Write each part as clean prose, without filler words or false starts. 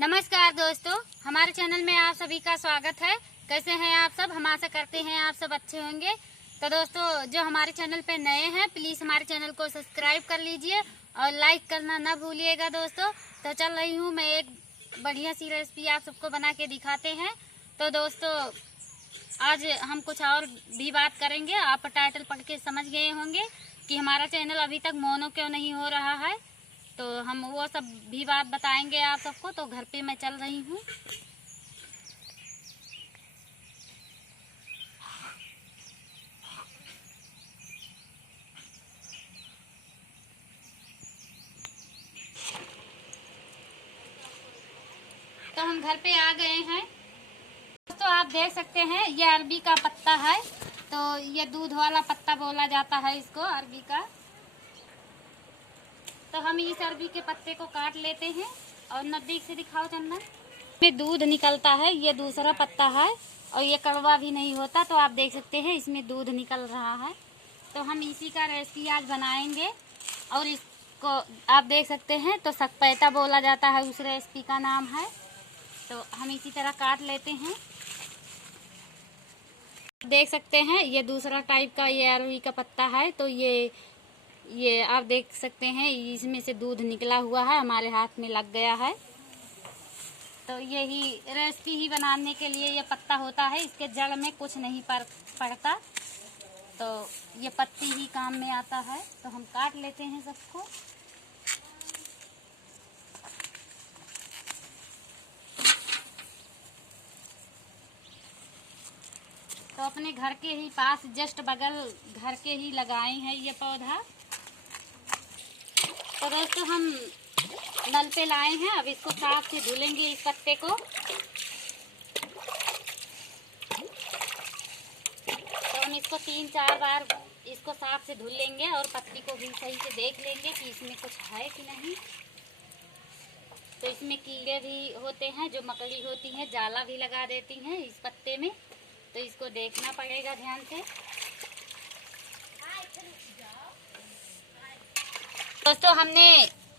नमस्कार दोस्तों, हमारे चैनल में आप सभी का स्वागत है। कैसे हैं आप सब? हम आशा करते हैं आप सब अच्छे होंगे। तो दोस्तों, जो हमारे चैनल पे नए हैं, प्लीज़ हमारे चैनल को सब्सक्राइब कर लीजिए और लाइक करना ना भूलिएगा दोस्तों। तो चल रही हूँ मैं एक बढ़िया सी रेसिपी आप सबको बना के दिखाते हैं। तो दोस्तों, आज हम कुछ और भी बात करेंगे। आप टाइटल पढ़ के समझ गए होंगे कि हमारा चैनल अभी तक मोनो क्यों नहीं हो रहा है। तो हम वो सब भी बात बताएंगे आप सबको। तो घर पे मैं चल रही हूँ। तो हम घर पे आ गए हैं। दोस्तों, आप देख सकते हैं ये अरबी का पत्ता है। तो ये दूध वाला पत्ता बोला जाता है इसको, अरबी का। तो हम इस अरबी के पत्ते को काट लेते हैं और नजदीक से दिखाओ चंदन। इसमें दूध निकलता है। ये दूसरा पत्ता है और ये कड़वा भी नहीं होता। तो आप देख सकते हैं इसमें दूध निकल रहा है। तो हम इसी का रेसिपी आज बनाएंगे। और इसको आप देख सकते हैं तो सकपैता बोला जाता है, उस रेसिपी का नाम है। तो हम इसी तरह काट लेते हैं। देख सकते हैं ये दूसरा टाइप का ये अरबी का पत्ता है। तो ये आप देख सकते हैं इसमें से दूध निकला हुआ है, हमारे हाथ में लग गया है। तो यही रेसिपी ही बनाने के लिए ये पत्ता होता है। इसके जड़ में कुछ नहीं पड़ता। तो ये पत्ती ही काम में आता है। तो हम काट लेते हैं सबको। तो अपने घर के ही पास जस्ट बगल घर के ही लगाए हैं ये पौधा। तो दोस्तों, हम नल पे लाए हैं। अब इसको साफ से धुलेंगे इस पत्ते को। तो हम इसको 3-4 बार इसको साफ से धुल लेंगे और पत्ती को भी सही से देख लेंगे कि इसमें कुछ है कि नहीं। तो इसमें कीड़े भी होते हैं, जो मकड़ी होती हैं जाला भी लगा देती हैं इस पत्ते में। तो इसको देखना पड़ेगा ध्यान से। दोस्तों, हमने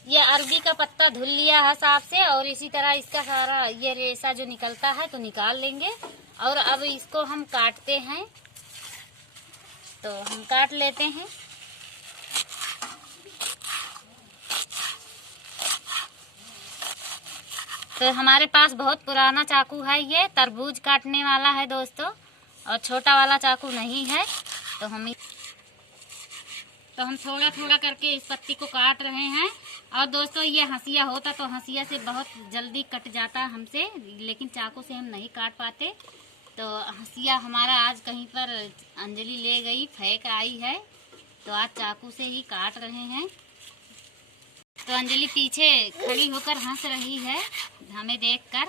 ये अरबी का पत्ता धुल लिया है साफ से। और इसी तरह इसका सारा ये रेशा जो निकलता है तो निकाल लेंगे। और अब इसको हम काटते हैं। तो हम काट लेते हैं। तो हमारे पास बहुत पुराना चाकू है, ये तरबूज काटने वाला है दोस्तों, और छोटा वाला चाकू नहीं है। तो हम थोड़ा थोड़ा करके इस पत्ती को काट रहे हैं। और दोस्तों, ये हंसिया होता तो हंसिया से बहुत जल्दी कट जाता हमसे, लेकिन चाकू से हम नहीं काट पाते। तो हंसिया हमारा आज कहीं पर अंजलि ले गई, फेंक आई है। तो आज चाकू से ही काट रहे हैं। तो अंजलि पीछे खड़ी होकर हंस रही है हमें देखकर।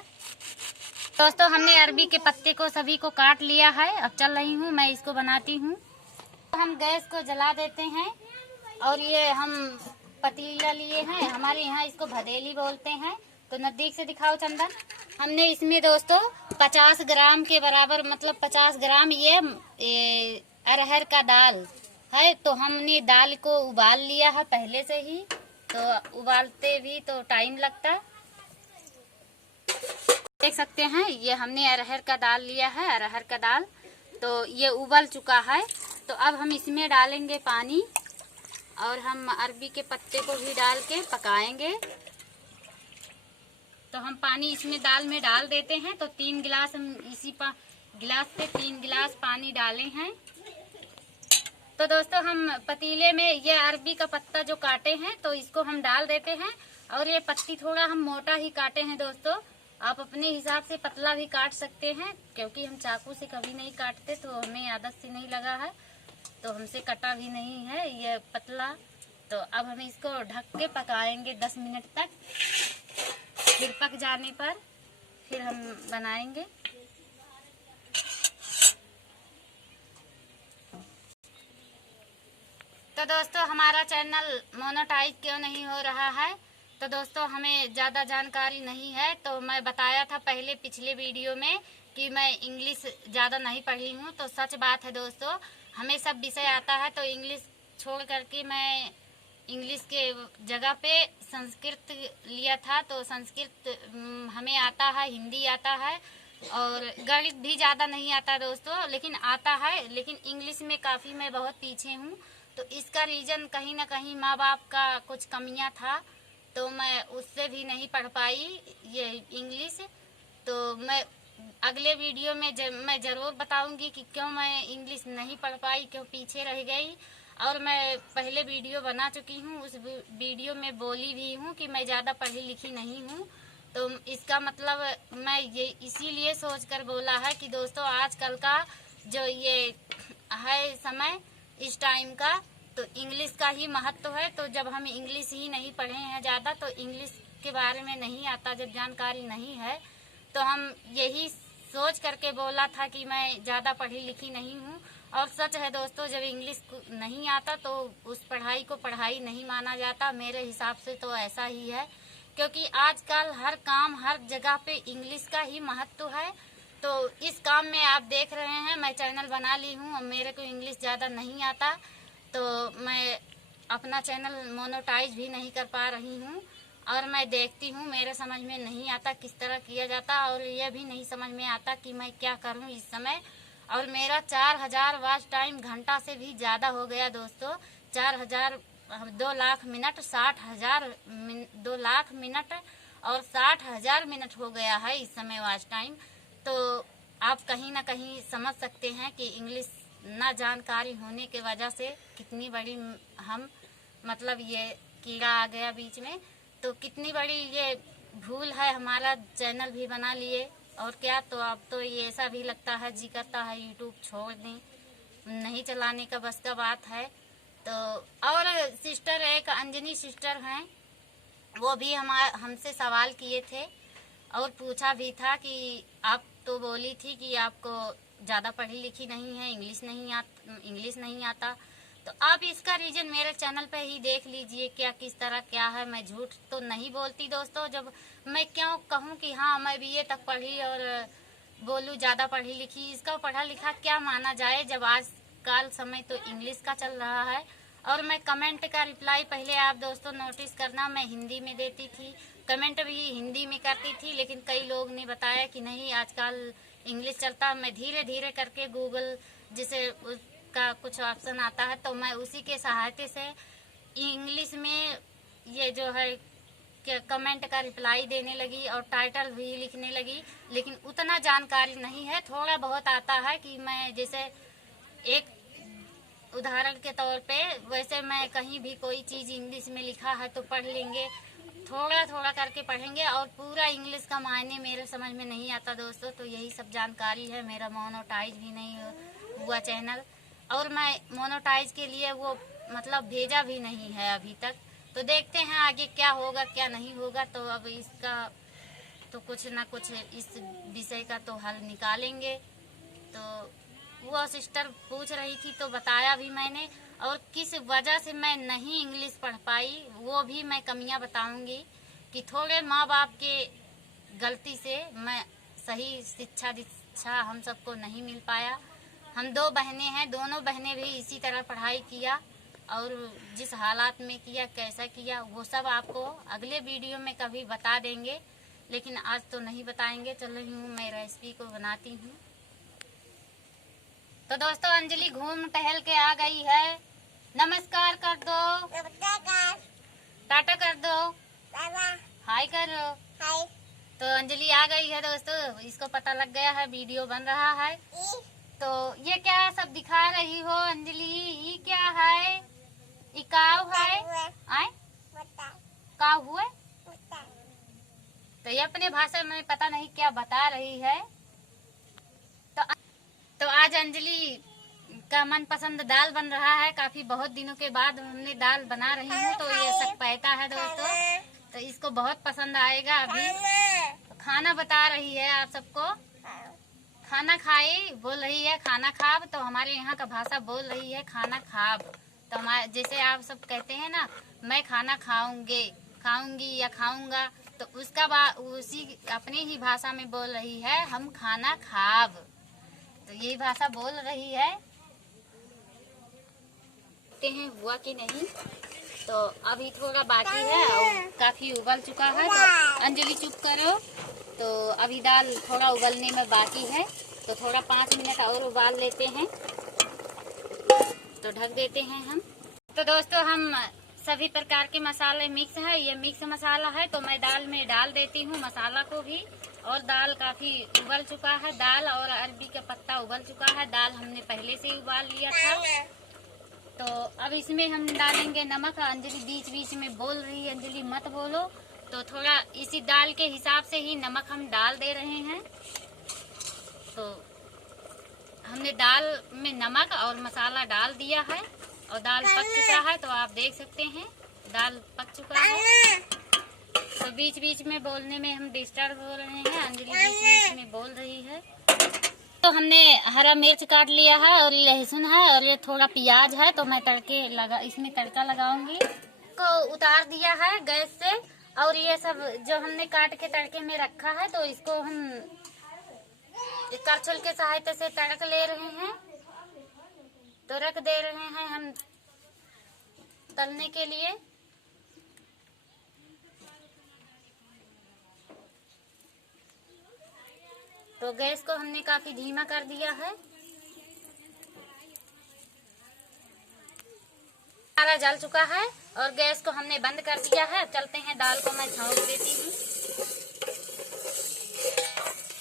दोस्तों, हमने अरबी के पत्ते को सभी को काट लिया है। अब चल रही हूँ मैं इसको बनाती हूँ। हम गैस को जला देते हैं। और ये हम पतीला लिए हैं, हमारे यहाँ इसको भदेली बोलते हैं। तो नजदीक से दिखाओ चंदन। हमने इसमें दोस्तों 50 ग्राम के बराबर, मतलब 50 ग्राम ये अरहर का दाल है। तो हमने दाल को उबाल लिया है पहले से ही। तो उबालते भी तो टाइम लगता। देख सकते हैं ये हमने अरहर का दाल लिया है, अरहर का दाल। तो ये उबल चुका है। तो अब हम इसमें डालेंगे पानी और हम अरबी के पत्ते को भी डाल के पकाएंगे। तो हम पानी इसमें दाल में डाल देते हैं। तो 3 गिलास हम इसी गिलास पे 3 गिलास पानी डाले हैं। तो दोस्तों, हम पतीले में ये अरबी का पत्ता जो काटे हैं तो इसको हम डाल देते हैं। और ये पत्ती थोड़ा हम मोटा ही काटे हैं दोस्तों। आप अपने हिसाब से पतला भी काट सकते हैं, क्योंकि हम चाकू से कभी नहीं काटते तो हमें आदत से नहीं लगा है। तो हमसे कटा भी नहीं है ये पतला। तो अब हम इसको ढक के पकाएंगे 10 मिनट तक। फिर पक जाने पर फिर हम बनाएंगे। तो दोस्तों, हमारा चैनल मोनेटाइज क्यों नहीं हो रहा है? तो दोस्तों, हमें ज़्यादा जानकारी नहीं है। तो मैं बताया था पहले पिछले वीडियो में कि मैं इंग्लिश ज़्यादा नहीं पढ़ी हूँ। तो सच बात है दोस्तों, हमें सब विषय आता है। तो इंग्लिश छोड़ करके मैं इंग्लिश के जगह पे संस्कृत लिया था, तो संस्कृत हमें आता है, हिंदी आता है और गणित भी ज़्यादा नहीं आता दोस्तों, लेकिन आता है। लेकिन इंग्लिश में काफ़ी मैं बहुत पीछे हूँ, तो इसका रीज़न कहीं ना कहीं माँ बाप का कुछ कमियाँ था, तो मैं उससे भी नहीं पढ़ पाई ये इंग्लिश। तो मैं अगले वीडियो में मैं ज़रूर बताऊंगी कि क्यों मैं इंग्लिश नहीं पढ़ पाई, क्यों पीछे रह गई। और मैं पहले वीडियो बना चुकी हूँ, उस वीडियो में बोली भी हूँ कि मैं ज़्यादा पढ़ी लिखी नहीं हूँ। तो इसका मतलब मैं ये इसीलिए सोच कर बोला है कि दोस्तों आजकल का जो ये है समय, इस टाइम का, तो इंग्लिश का ही महत्व है। तो जब हम इंग्लिश ही नहीं पढ़े हैं ज़्यादा, तो इंग्लिश के बारे में नहीं आता, जब जानकारी नहीं है, तो हम यही सोच करके बोला था कि मैं ज़्यादा पढ़ी लिखी नहीं हूँ। और सच है दोस्तों, जब इंग्लिश नहीं आता तो उस पढ़ाई को पढ़ाई नहीं माना जाता। मेरे हिसाब से तो ऐसा ही है, क्योंकि आजकल हर काम हर जगह पे इंग्लिश का ही महत्व है। तो इस काम में आप देख रहे हैं, मैं चैनल बना ली हूँ और मेरे को इंग्लिश ज़्यादा नहीं आता, तो मैं अपना चैनल मोनेटाइज भी नहीं कर पा रही हूँ। और मैं देखती हूँ, मेरे समझ में नहीं आता किस तरह किया जाता, और यह भी नहीं समझ में आता कि मैं क्या करूँ इस समय। और मेरा 4000 वॉच टाइम घंटा से भी ज़्यादा हो गया दोस्तों। 4000 2 लाख मिनट 60,000 2 लाख मिनट और 60,000 मिनट हो गया है इस समय वॉच टाइम। तो आप कहीं ना कहीं समझ सकते हैं कि इंग्लिश ना जानकारी होने के वजह से कितनी बड़ी हम मतलब ये कीड़ा आ गया बीच में, तो कितनी बड़ी ये भूल है। हमारा चैनल भी बना लिए और क्या, तो अब तो ये ऐसा भी लगता है, जी करता है यूट्यूब छोड़ दें, नहीं चलाने का बस का बात है। तो और सिस्टर एक अंजनी सिस्टर हैं, वो भी हमसे सवाल किए थे और पूछा भी था कि आप तो बोली थी कि आपको ज़्यादा पढ़ी लिखी नहीं है, इंग्लिश नहीं आता। तो आप इसका रीजन मेरे चैनल पे ही देख लीजिए क्या किस तरह क्या है। मैं झूठ तो नहीं बोलती दोस्तों, जब मैं क्यों कहूँ कि हाँ मैं बीए तक पढ़ी और बोलूँ ज़्यादा पढ़ी लिखी। इसका पढ़ा लिखा क्या माना जाए, जब आजकल समय तो इंग्लिश का चल रहा है। और मैं कमेंट का रिप्लाई पहले आप दोस्तों नोटिस करना, मैं हिंदी में देती थी, कमेंट भी हिंदी में करती थी, लेकिन कई लोग ने बताया कि नहीं आजकल इंग्लिश चलता। मैं धीरे धीरे करके गूगल जिसे का कुछ ऑप्शन आता है, तो मैं उसी के सहायता से इंग्लिश में ये जो है कमेंट का रिप्लाई देने लगी और टाइटल भी लिखने लगी। लेकिन उतना जानकारी नहीं है, थोड़ा बहुत आता है कि मैं जैसे एक उदाहरण के तौर पे, वैसे मैं कहीं भी कोई चीज़ इंग्लिश में लिखा है तो पढ़ लेंगे, थोड़ा थोड़ा करके पढ़ेंगे। और पूरा इंग्लिश का मायने मेरे समझ में नहीं आता दोस्तों। तो यही सब जानकारी है। मेरा मोनेटाइज भी नहीं हुआ चैनल, और मैं मोनेटाइज के लिए वो मतलब भेजा भी नहीं है अभी तक। तो देखते हैं आगे क्या होगा क्या नहीं होगा। तो अब इसका तो कुछ ना कुछ इस विषय का तो हल निकालेंगे। तो वो सिस्टर पूछ रही थी तो बताया भी मैंने, और किस वजह से मैं नहीं इंग्लिश पढ़ पाई वो भी मैं कमियां बताऊंगी कि थोड़े माँ बाप के गलती से मैं सही शिक्षा दीक्षा हम सबको नहीं मिल पाया। हम 2 बहनें हैं, दोनों बहनें भी इसी तरह पढ़ाई किया, और जिस हालात में किया कैसा किया वो सब आपको अगले वीडियो में कभी बता देंगे, लेकिन आज तो नहीं बताएंगे। चल रही हूँ मैं रेसिपी को बनाती हूँ। तो दोस्तों अंजलि घूम टहल के आ गई है। नमस्कार कर दो, टाटा कर दो, हाय करो। हाय। तो अंजलि आ गई है दोस्तों, इसको पता लग गया है वीडियो बन रहा है। तो ये क्या सब दिखा रही हो अंजलि, ये क्या है? ये काव है, आए काव हुए। तो ये अपने भाषा में पता नहीं क्या बता रही है। तो आज अंजलि का मनपसंद दाल बन रहा है। काफी बहुत दिनों के बाद हमने दाल बना रही हूँ, तो ये सकपैता है दोस्तों, तो इसको बहुत पसंद आएगा। अभी तो खाना बता रही है आप सबको, खाना खाए बोल रही है, खाना खाब। तो हमारे यहाँ का भाषा बोल रही है खाना खाब। तो हमारे जैसे आप सब कहते हैं ना, मैं खाना खाऊंगे, खाऊंगी या खाऊंगा, तो उसका उसी अपनी ही भाषा में बोल रही है हम खाना खाब। तो यही भाषा बोल रही है। देखते हैं हुआ कि नहीं। तो अभी थोड़ा बाकी है और काफी उबल चुका है। तो अंजलि चुप करो। तो अभी दाल थोड़ा उबलने में बाकी है, तो थोड़ा 5 मिनट और उबाल लेते हैं। तो ढक देते हैं हम। तो दोस्तों हम सभी प्रकार के मसाले मिक्स है, ये मिक्स मसाला है, तो मैं दाल में डाल देती हूँ मसाला को भी। और दाल काफी उबल चुका है, दाल और अरबी का पत्ता उबल चुका है। दाल हमने पहले से ही उबाल लिया था। तो अब इसमें हम डालेंगे नमक। अंजलि बीच बीच में बोल रही है, अंजलि मत बोलो। तो थोड़ा इसी दाल के हिसाब से ही नमक हम डाल दे रहे हैं। तो हमने दाल में नमक और मसाला डाल दिया है और दाल पक चुका है। तो आप देख सकते हैं दाल पक चुका है। तो बीच बीच में बोलने में हम डिस्टर्ब हो रहे हैं, अंजलि बीच बीच में बोल रही है। तो हमने हरा मिर्च काट लिया है और लहसुन है और ये थोड़ा प्याज है। तो मैं इसमें तड़का लगाऊंगी। को उतार दिया है गैस से और ये सब जो हमने काट के तड़के में रखा है, तो इसको हम करछुल के सहायता से तड़क ले रहे हैं। तो रख दे रहे हैं हम तलने के लिए। तो गैस को हमने काफी धीमा कर दिया है। सारा जल चुका है और गैस को हमने बंद कर दिया है। चलते हैं, दाल को मैं छौंक देती हूँ।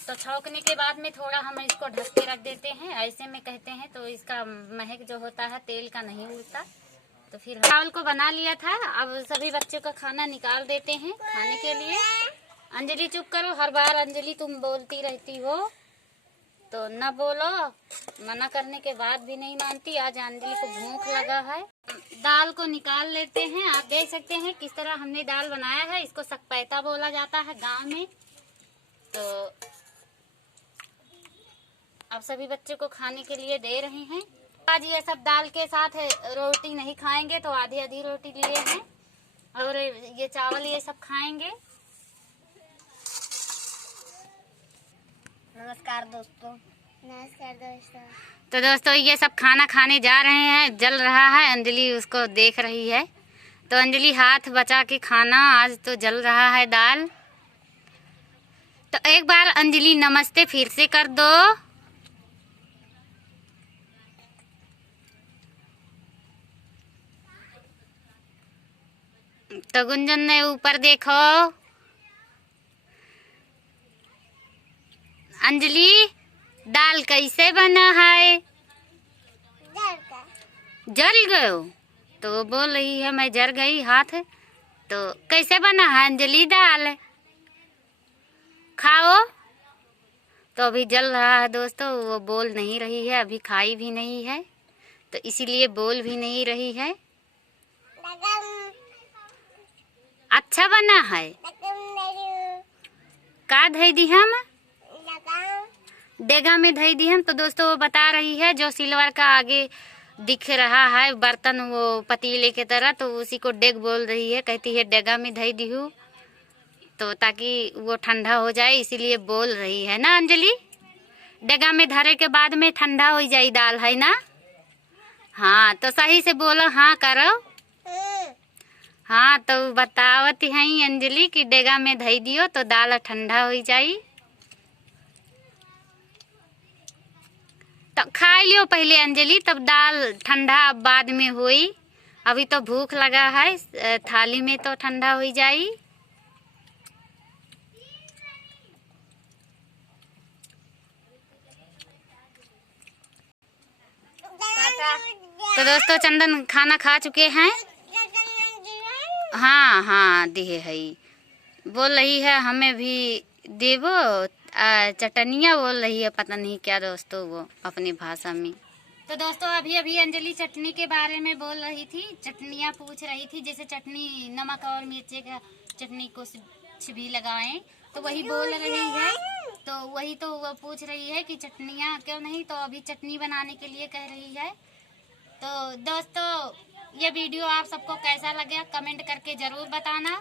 तो छौंकने के बाद में थोड़ा हम इसको ढक के रख देते हैं। ऐसे में कहते हैं तो इसका महक जो होता है तेल का नहीं उड़ता। तो फिर चावल को बना लिया था। अब सभी बच्चों का खाना निकाल देते हैं खाने के लिए। अंजलि चुप करो, हर बार अंजलि तुम बोलती रहती हो, तो न बोलो। मना करने के बाद भी नहीं मानती। आज अंजलि को भूख लगा है। दाल को निकाल लेते हैं। आप देख सकते हैं किस तरह हमने दाल बनाया है। इसको सकपैता बोला जाता है गांव में। तो अब सभी बच्चों को खाने के लिए दे रहे हैं। आज ये सब दाल के साथ रोटी नहीं खाएंगे, तो आधी आधी रोटी लिए हैं और ये चावल ये सब खाएंगे। नमस्कार दोस्तों। नमस्कार दोस्तों। तो दोस्तों ये सब खाना खाने जा रहे हैं। जल रहा है, अंजलि उसको देख रही है। तो अंजलि हाथ बचा के खाना, आज तो जल रहा है दाल। तो एक बार अंजलि नमस्ते फिर से कर दो। तो गुंजन ने ऊपर देखो। अंजलि दाल कैसे बना है? जल गयो। तो वो बोल रही है मैं जल गई हाथ। तो कैसे बना है अंजलि दाल? खाओ। तो अभी जल रहा है दोस्तों, वो बोल नहीं रही है, अभी खाई भी नहीं है, तो इसीलिए बोल भी नहीं रही है। अच्छा बना है। का धई दी हम? डेगा में धई दी हम। तो दोस्तों वो बता रही है जो सिल्वर का आगे दिख रहा है बर्तन, वो पतीले के तरह, तो उसी को डेग बोल रही है। कहती है डेगा में धई दी हूँ, तो ताकि वो ठंडा हो जाए, इसीलिए बोल रही है ना अंजलि। डेगा में धरे के बाद में ठंडा हो जाए दाल, है ना? हाँ, तो सही से बोलो, हाँ करो। हाँ, तो बतावत है अंजलि कि डेगा में धई दियो तो दाल ठंडा हो जाए। तो खा लियो पहले अंजलि, तब दाल ठंडा बाद में होई। अभी तो भूख लगा है, थाली में तो ठंडा हो जाए। तो दोस्तों चंदन खाना खा चुके हैं। हाँ हाँ दिए है, बोल रही है हमें भी देवो। चटनिया बोल रही है, पता नहीं क्या दोस्तों वो अपनी भाषा में। तो दोस्तों अभी अभी अंजलि चटनी के बारे में बोल रही थी, चटनियाँ पूछ रही थी, जैसे चटनी नमक और मिर्ची का चटनी कुछ भी लगाएं, तो वही बोल रही है। तो वही तो वो पूछ रही है कि चटनियाँ क्यों नहीं, तो अभी चटनी बनाने के लिए कह रही है। तो दोस्तों ये वीडियो आप सबको कैसा लगा कमेंट करके ज़रूर बताना।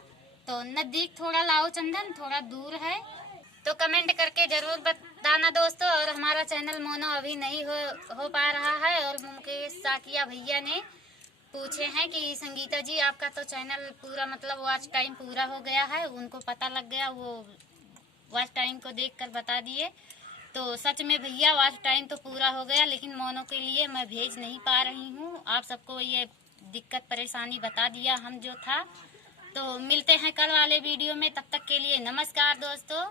तो नज़दीक थोड़ा लाओ चंदन, थोड़ा दूर है, तो कमेंट करके ज़रूर बताना दोस्तों। और हमारा चैनल मोनो अभी नहीं हो पा रहा है, और मुकेश साकिया भैया ने पूछे हैं कि संगीता जी आपका तो चैनल पूरा मतलब वॉच टाइम पूरा हो गया है, उनको पता लग गया, वो वॉच टाइम को देखकर बता दिए। तो सच में भैया वॉच टाइम तो पूरा हो गया, लेकिन मोनो के लिए मैं भेज नहीं पा रही हूँ। आप सबको ये दिक्कत परेशानी बता दिया हम जो था। तो मिलते हैं कल वाले वीडियो में, तब तक के लिए नमस्कार दोस्तों।